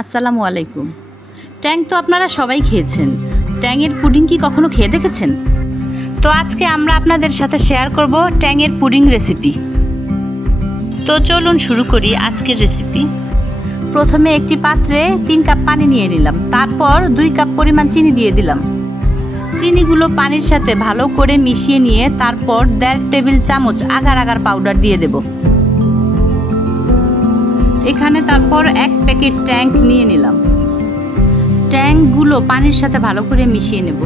আসসালামু আলাইকুম। ট্যাং তো আপনারা সবাই খেয়েছেন। ট্যাংয়ের পুডিং কি কখনো খেয়ে দেখেছেন? তো আজকে আমরা আপনাদের সাথে শেয়ার করব ট্যাংয়ের পুডিং রেসিপি। তো চলুন শুরু করি আজকের রেসিপি। প্রথমে একটি পাত্রে 3 কাপ পানি নিয়ে নিলাম, তারপর 2 কাপ পরিমাণ চিনি দিয়ে দিলাম। চিনিগুলো পানির সাথে ভালো করে মিশিয়ে নিয়ে তারপর 1.5 টেবিল চামচ আগার আগার পাউডার দিয়ে দেব। এখানে তারপর 1 প্যাকেট ট্যাং নিয়ে নিলাম। ট্যাংগুলো পানির সাথে ভালো করে মিশিয়ে নেব।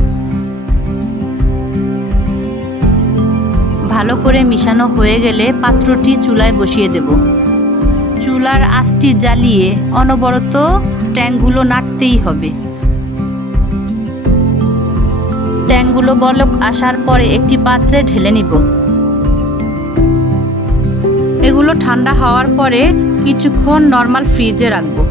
ভালো করে মিশানো হয়ে গেলে পাত্রটি চুলায় বসিয়ে দেব। চুলার আঁচটি জ্বালিয়ে অনবরত ট্যাংগুলো নাড়তেই হবে। ট্যাংগুলো বলক আসার পরে একটি পাত্রে ঢেলে নিব। এগুলো ঠান্ডা হওয়ার পরে কিছুক্ষণ নরমাল ফ্রিজে রাখবো।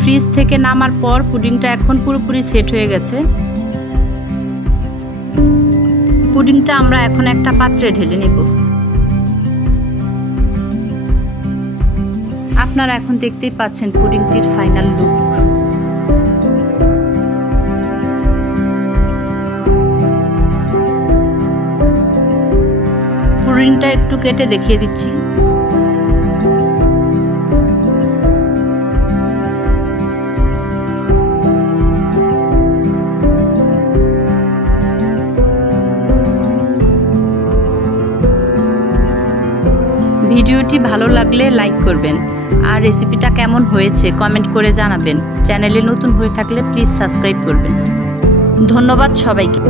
ফ্রিজ থেকে নামার পর পুডিংটা এখন পুরোপুরি সেট হয়ে গেছে। পুডিংটা আমরা এখন একটা পাত্রে ঢেলে নিব। আপনারা এখন দেখতেই পাচ্ছেন পুডিংটির ফাইনাল লুক। পুডিংটা একটু কেটে দেখিয়ে দিচ্ছি। ভিডিওটি ভালো লাগলে লাইক করবেন, আর রেসিপিটা কেমন হয়েছে কমেন্ট করে জানাবেন। চ্যানেলে নতুন হয়ে থাকলে প্লিজ সাবস্ক্রাইব করবেন। ধন্যবাদ সবাইকে।